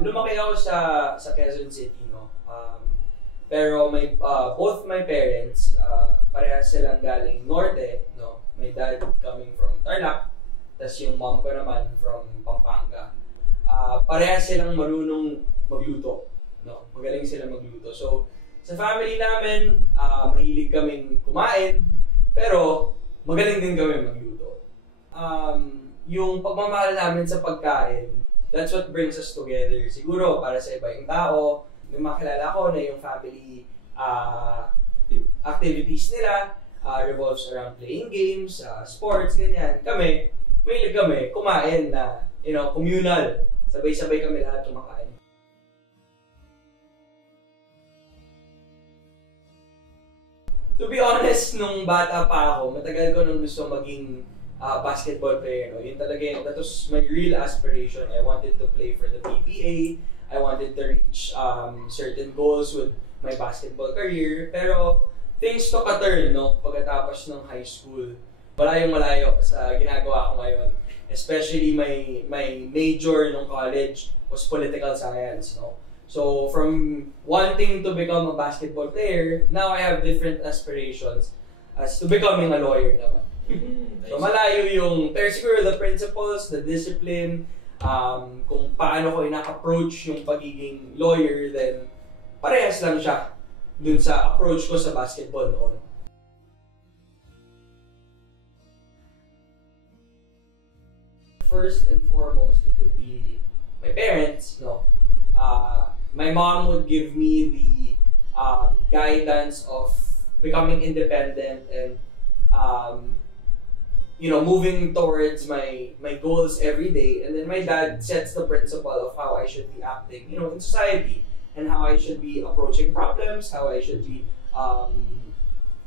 Lumaki ako sa Quezon City, no? Pero both my parents, parehas silang galing norte, no? My dad coming from Tarlac, tas yung mom ko naman from Pampanga. Parehas silang marunong magluto, no? Magaling silang magluto. So, sa family namin, mahilig kaming kumain, pero magaling din kami magluto. Yung pagmamahal namin sa pagkain, that's what brings us together. Siguro para sa iba yung tao, yung makilala ko na yung family activities nila revolves around playing games, sports, ganyan. Kami, mahilig kami kumain na, communal. Sabay-sabay kami lahat kumakain. To be honest, nung bata pa ako, matagal ko nung gusto maging basketball player. No? Yun talaga yun. That was my real aspiration. I wanted to play for the PBA. I wanted to reach certain goals with my basketball career. Pero things took a turn, no? Pagkatapos ng high school. Malayo sa ginagawa ko ngayon. Especially my major nung college was political science, no? So from wanting to become a basketball player, now I have different aspirations as to becoming a lawyer naman. So malayo yung, pero siguro the principles, the discipline, kung paano ko ina-approach yung pagiging lawyer, then parehas lang siya dun sa approach ko sa basketball noon. First and foremost, it would be my parents, no? My mom would give me the guidance of becoming independent and moving towards my goals every day. And then my dad sets the principle of how I should be acting, in society, and how I should be approaching problems, how I should be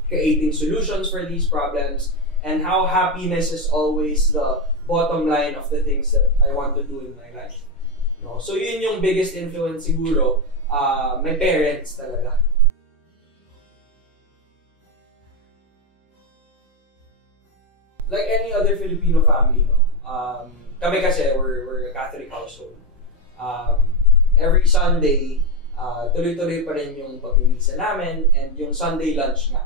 creating solutions for these problems, and how happiness is always the bottom line of the things that I want to do in my life. No? So yun yung biggest influence siguro, my parents talaga. Like any other Filipino family, no? Kami kasi, we're a Catholic household. Every Sunday, tuloy-tuloy pa rin yung pagmimisa namin and yung Sunday lunch nga.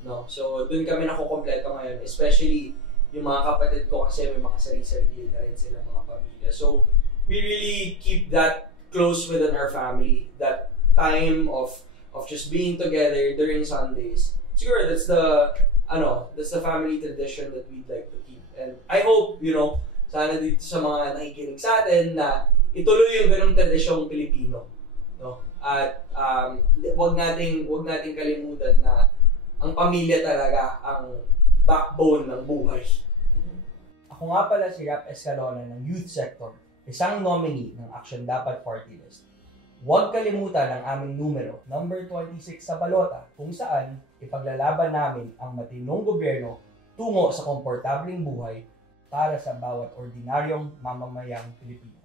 No? So dun kami nakukompleto ngayon, especially yung mga kapatid ko kasi may mga sarili-sarili na rin sila mga pamilya. So we really keep that close within our family, that time of just being together during Sundays. Siguro that's the family tradition that we'd like to keep. And I hope, sana dito sa mga nakikinig sa atin na ituloy yung ganung tradisyong Pilipino, no? At wag nating kalimutan na ang pamilya talaga ang backbone ng buhay. Ako nga pala si Rap Escalona ng Youth Sector, isang nominee ng Action Dapat Party List. Huwag kalimutan ang aming numero, number 26 sa balota, kung saan ipaglalaban namin ang matinong gobyerno tungo sa komportabling buhay para sa bawat ordinaryong mamamayang Pilipino.